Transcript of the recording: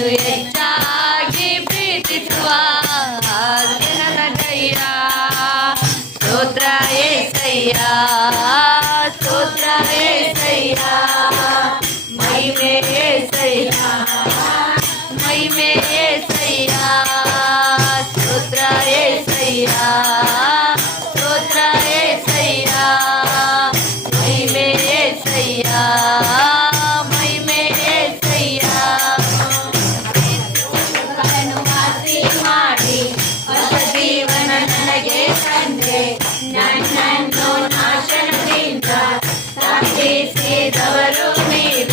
ನೀನು ಹೆಚ್ಚಾಗಿ ಪ್ರೀತಿಸುವ ನನಗಯ್ಯ. ಸ್ತೋತ್ರ ಏಸಯ್ಯ, ಸ್ತೋತ್ರ ಏಸಯ್ಯ, ಮಹಿಮೆ ಏಸಯ್ಯ, ಮಹಿಮೆ ಏಸಯ್ಯ, ಸ್ತೋತ್ರ ಏಸಯ್ಯ, ಸ್ತೋತ್ರ ಏಸಯ್ಯ, ಮಹಿಮೆ ಏಸಯ್ಯ, ಮಹಿಮೆ ಏಸಯ್ಯ. ವಾಸಿ ಮಾಡಿ ಹೊಸ ಜೀವನ ನನಗೆ ತಂದೆ, ನನ್ನನ್ನು ನಾಶನದಿಂದ ತಪ್ಪಿಸಿದವರು ನೀವು.